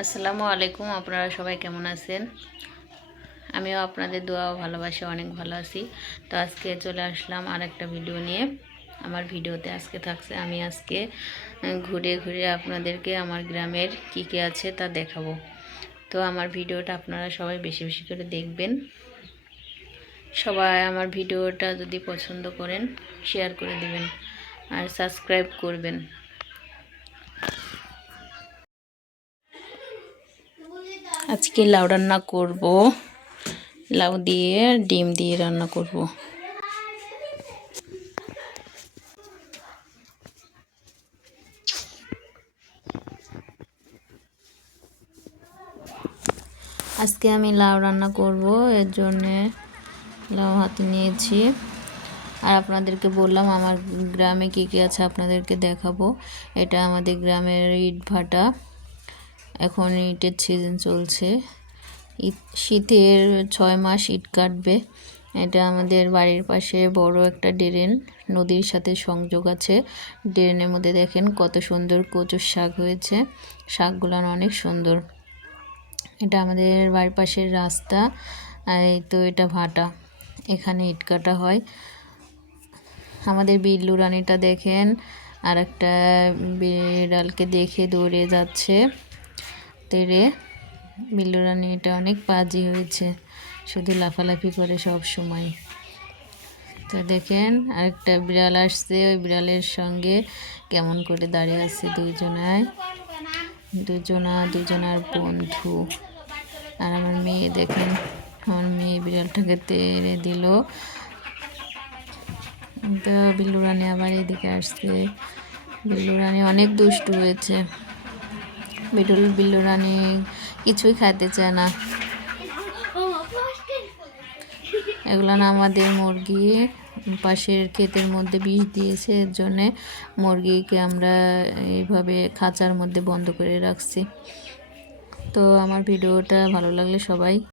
আসসালামু আলাইকুম। আপনারা সবাই কেমন আছেন? আমিও আপনাদের দোয়া ও ভালোবাসা অনেক ভালো আছি। তো আজকে চলে আসলাম আরেকটা ভিডিও নিয়ে। আমার ভিডিওতে আজকে থাকছে আমি আজকে ঘুরে ঘুরে আপনাদেরকে আমার গ্রামের কী কী আছে তা দেখাবো। তো আমার ভিডিওটা আপনারা সবাই বেশি বেশি করে দেখবেন। সবাই আমার ভিডিওটা যদি পছন্দ করেন শেয়ার করে দিবেন আর সাবস্ক্রাইব করবেন। আজকে লাউ রান্না করব, লাউ দিয়ে ডিম দিয়ে রান্না করব। আজকে আমি লাউ রান্না করব, এর জন্যে লাউ হাতে নিয়েছি। আর আপনাদেরকে বললাম আমার গ্রামে কী কী আছে আপনাদেরকে দেখাবো। এটা আমাদের গ্রামের ইট ভাটা, এখন ইটের সিজন চলছে। শীতের 6 মাস ইট কাটবে। এটা আমাদের বাড়ির পাশে বড় একটা ড্রেন, নদীর সাথে সংযোগ আছে। ড্রেনের মধ্যে দেখেন কত সুন্দর কচুর শাক হয়েছে, শাকগুলো অনেক সুন্দর। এটা আমাদের বাড়ির পাশের রাস্তা। আর এই তো এটা ভাটা, এখানে ইট কাটা হয়। আমাদের বিল্লু রানীটা দেখেন আর একটা বিড়ালকে দেখে দৌড়ে যাচ্ছে। তেরে বিল্লু রানীটা অনেক পাজি হয়েছে, শুধু লাফালাফি করে সব সময়। তো দেখেন আরেকটা বিড়াল আসছে, ওই বিড়ালের সঙ্গে কেমন করে দাঁড়িয়ে আছে দুজনার বন্ধু। আর আমার মেয়ে দেখেন, আমার মেয়ে বিড়ালটাকে তেড়ে দিল। তো বিল্লু রানী আবার এদিকে আসছে। বিল্লু রানী অনেক দুষ্টু হয়েছে। বিল্লু রানী কিছুই খাইতে চায় না। এগুলো না আমাদের মুরগি, পাশের ক্ষেতের মধ্যে বিষ দিয়েছে, এর জন্যে মুরগিকে আমরা এইভাবে খাঁচার মধ্যে বন্ধ করে রাখছি। তো আমার ভিডিওটা ভালো লাগলে সবাই